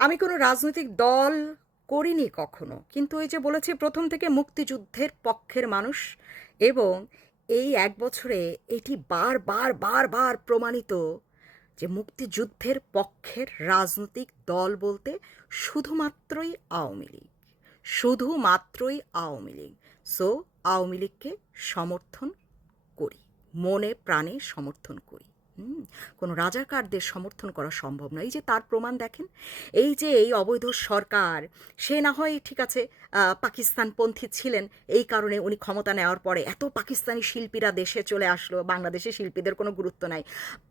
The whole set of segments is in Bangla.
আমি কোনো রাজনৈতিক দল করিনি কখনো, কিন্তু ওই যে বলেছি প্রথম থেকে মুক্তিযুদ্ধের পক্ষের মানুষ এবং এই এক বছরে এটি বার বার বার বার প্রমাণিত যে মুক্তিযুদ্ধের পক্ষের রাজনৈতিক দল বলতে শুধুমাত্রই আওয়ামী লীগ, শুধুমাত্রই আওয়ামী লীগ। সো আওয়ামী লীগকে সমর্থন করি, মনে প্রাণে সমর্থন করি। কোনো রাজাকারদের সমর্থন করা সম্ভব নয়। এই যে তার প্রমাণ দেখেন, এই যে এই অবৈধ সরকার, সে না হয় ঠিক আছে পাকিস্তানপন্থী ছিলেন, এই কারণে উনি ক্ষমতা নেওয়ার পরে এত পাকিস্তানি শিল্পীরা দেশে চলে আসলো, বাংলাদেশে শিল্পীদের কোনো গুরুত্ব নাই।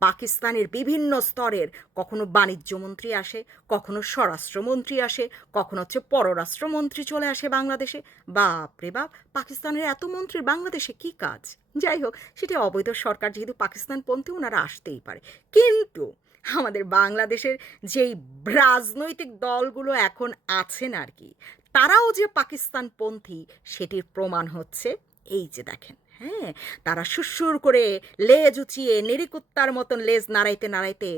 পাকিস্তানের বিভিন্ন স্তরের কখনো বাণিজ্যমন্ত্রী আসে, কখনো স্বরাষ্ট্রমন্ত্রী আসে, কখনো হচ্ছে পররাষ্ট্রমন্ত্রী চলে আসে বাংলাদেশে। বাপরে বাপ, পাকিস্তানের এত মন্ত্রীর বাংলাদেশে কি কাজ? যাই হোক সেটা অবৈধ সরকার যেহেতু পাকিস্তানপন্থী, ওনারা আসতেই পারে। কিন্তু আমাদের বাংলাদেশের যেই রাজনৈতিক দলগুলো এখন আছেন আর কি, তারাও যে পাকিস্তানপন্থী, সেটির প্রমাণ হচ্ছে এই যে দেখেন হ্যাঁ? তারা সুরসুর করে লেজ উঁচিয়ে, নেড়িকুত্তার মতন লেজ নাড়াইতে নাড়াইতে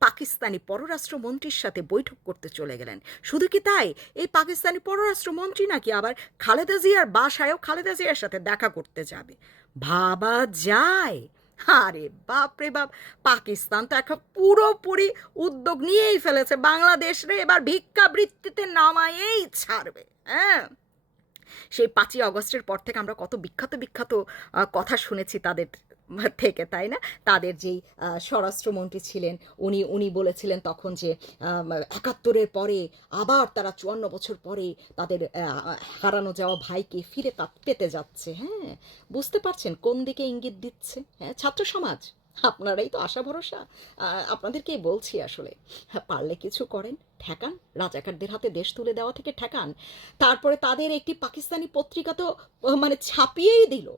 পাকিস্তানি পররাষ্ট্রমন্ত্রীর সাথে বৈঠক করতে চলে গেলেন। শুধু কি তাই? এই পাকিস্তানি পররাষ্ট্রমন্ত্রী নাকি আবার খালেদা জিয়ার বাসায়ও খালেদা জিয়ার সাথে দেখা করতে যাবে। ভাবা যায়। আরে বাপরে বাপ, পাকিস্তান তো এখন পুরোপুরি উদ্যোগ নিয়েই ফেলেছে। বাংলাদেশ রে, এবার ভিক্ষাবৃত্তিতে নামায়েই ছাড়বে হ্যাঁ? সেই পাঁচই অগস্টের পর থেকে আমরা কত বিখ্যাত বিখ্যাত কথা শুনেছি তাদের থেকে, তাই না? তাদের যেই স্বরাষ্ট্রমন্ত্রী ছিলেন, উনি উনি বলেছিলেন তখন যে একাত্তরের পরে, আবার তারা চুয়ান্ন বছর পরে তাদের হারানো যাওয়া ভাইকে ফিরে পেতে যাচ্ছে হ্যাঁ? বুঝতে পারছেন কোন দিকে ইঙ্গিত দিচ্ছে? হ্যাঁ ছাত্র সমাজ। আপনারাই তো আশা ভরসা। আপনাদেরকেই বলছি আসলে। হ্যাঁ, পারলে কিছু করেন। ঠেকান। রাজাকারদের হাতে দেশ তুলে দেওয়া থেকে ঠেকান। তারপরে তাদের একটি পাকিস্তানি পত্রিকা তো মানে ছাপিয়েই দিল।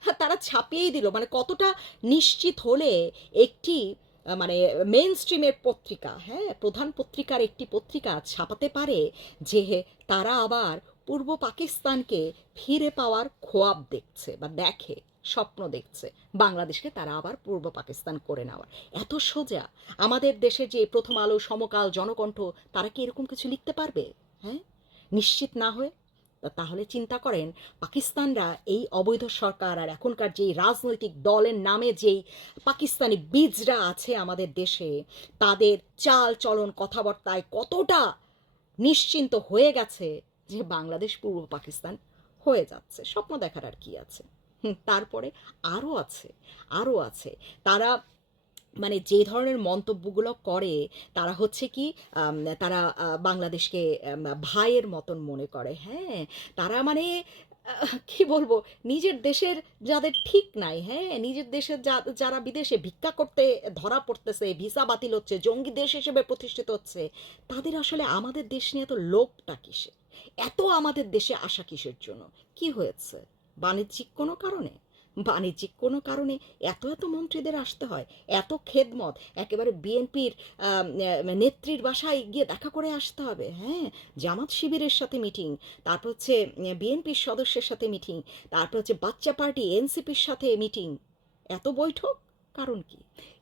হ্যাঁ তারা ছাপিয়েই দিল। মানে কতটা নিশ্চিত হলে একটি মানে মেন স্ট্রিমের পত্রিকা হ্যাঁ প্রধান পত্রিকার একটি পত্রিকা ছাপাতে পারে যে তারা আবার পূর্ব পাকিস্তানকে ফিরে পাওয়ার খোয়াব দেখছে বা দেখে। স্বপ্ন দেখছে। বাংলাদেশকে তারা আবার পূর্ব পাকিস্তান করে নেওয়ার। এত সোজা। আমাদের দেশে যে প্রথম আলো, সমকাল, জনকণ্ঠ, তারা কি এরকম কিছু লিখতে পারবে? হ্যাঁ? নিশ্চিত না হয়ে? তাহলে চিন্তা করেন, পাকিস্তানরা এই অবৈধ সরকার আর এখনকার যেই রাজনৈতিক দলের নামে যেই পাকিস্তানি বীজরা আছে আমাদের দেশে, তাদের চাল চলন কথাবার্তায় কতটা নিশ্চিন্ত হয়ে গেছে যে বাংলাদেশ পূর্ব পাকিস্তান হয়ে যাচ্ছে। স্বপ্ন দেখার আর কি আছে? তারপরে আরও আছে আরও আছে। তারা মানে যে ধরনের মন্তব্যগুলো করে, তারা হচ্ছে কি তারা বাংলাদেশকে ভাইয়ের মতন মনে করে হ্যাঁ? তারা মানে কি বলব, নিজের দেশের যাদের ঠিক নাই হ্যাঁ? নিজের দেশের যারা বিদেশে ভিক্ষা করতে ধরা পড়তেছে, ভিসা বাতিল হচ্ছে, জঙ্গি দেশ হিসেবে প্রতিষ্ঠিত হচ্ছে, তাদের আসলে আমাদের দেশ নিয়ে এত লোভটা কিসে এত আমাদের দেশে আসা কিসের জন্য? কি হয়েছে? বাণিজ্যিক কোনো কারণে? বাণিজ্যিক কোনো কারণে এত এত মন্ত্রীদের আসতে হয়, এত খেদমত, একেবারে বিএনপির নেত্রীর বাসায় গিয়ে দেখা করে আসতে হবে হ্যাঁ? জামাত শিবিরের সাথে মিটিং, তারপর হচ্ছে বিএনপির সদস্যের সাথে মিটিং, তারপর হচ্ছে বাচ্চা পার্টি, এনসিপির সাথে মিটিং। এত বৈঠক? কারণ কি?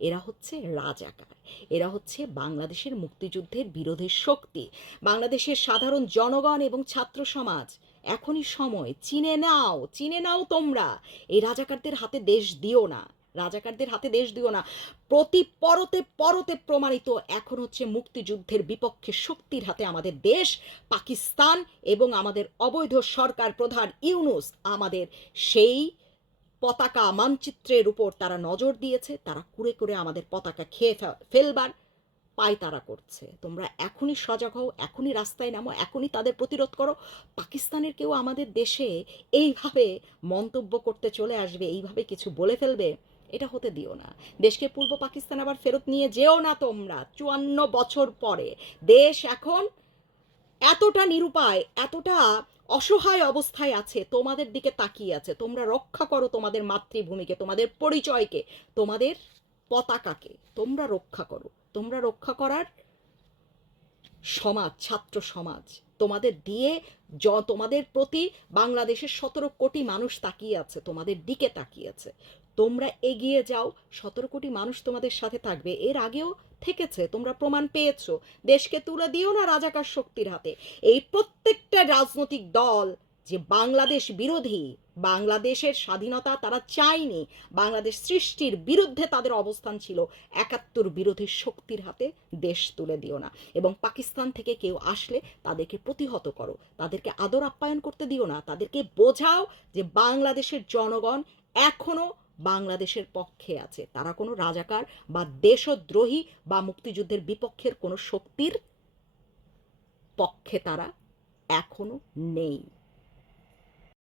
এরা হচ্ছে রাজাকার, এরা হচ্ছে বাংলাদেশের মুক্তিযুদ্ধের বিরোধের শক্তি, বাংলাদেশের সাধারণ জনগণ এবং ছাত্র সমাজ। এখনই সময়। চিনে নাও চিনে নাও তোমরা। এই রাজাকারদের হাতে দেশ দিও না। রাজাকারদের হাতে দেশ দিও না। প্রতি পরতে পরতে প্রমাণিত এখন হচ্ছে মুক্তিযুদ্ধের বিপক্ষে শক্তির হাতে আমাদের দেশ, পাকিস্তান এবং আমাদের অবৈধ সরকার প্রধান ইউনুস আমাদের সেই পতাকা মানচিত্রের উপর তারা নজর দিয়েছে। তারা কুড়ে করে আমাদের পতাকা খেয়ে ফেলবার পায়তারা করছে। তোমরা এখনই সজাগ হও, এখনই রাস্তায় নামো, এখনই তাদের প্রতিরোধ করো। পাকিস্তানের কেউ আমাদের দেশে এইভাবে মন্তব্য করতে চলে আসবে, এইভাবে কিছু বলে ফেলবে, এটা হতে দিও না। দেশকে পূর্ব পাকিস্তান আবার ফেরত নিয়ে যেও না তোমরা। চুয়ান্ন বছর পরে দেশ এখন এতটা নিরুপায়, এতটা অসহায় অবস্থায় আছে, তোমাদের দিকে তাকিয়ে আছে। তোমরা রক্ষা করো তোমাদের মাতৃভূমিকে, তোমাদের পরিচয়কে, তোমাদের পতাকাকে, তোমরা রক্ষা করো। তোমরা রক্ষা করার সমাজ, ছাত্র সমাজ। তোমাদের দিয়ে য, তোমাদের প্রতি বাংলাদেশের সতেরো কোটি মানুষ তাকিয়ে আছে, তোমাদের দিকে তাকিয়ে আছে। তোমরা এগিয়ে যাও, সতেরো কোটি মানুষ তোমাদের সাথে থাকবে। এর আগেও থেকেছে, তোমরা প্রমাণ পেয়েছ। দেশকে তুলে দিও না রাজাকার শক্তির হাতে। এই প্রত্যেকটা রাজনৈতিক দল যে বাংলাদেশ বিরোধী, বাংলাদেশের স্বাধীনতা তারা চায়নি, বাংলাদেশ সৃষ্টির বিরুদ্ধে তাদের অবস্থান ছিল, একাত্তর বিরোধী শক্তির হাতে দেশ তুলে দিও না। এবং পাকিস্তান থেকে কেউ আসলে তাদেরকে প্রতিহত করো, তাদেরকে আদর আপ্যায়ন করতে দিও না, তাদেরকে বোঝাও যে বাংলাদেশের জনগণ এখনও বাংলাদেশের পক্ষে আছে। তারা কোনো রাজাকার বা দেশদ্রোহী বা মুক্তিযুদ্ধের বিপক্ষের কোনো শক্তির পক্ষে তারা এখনও নেই।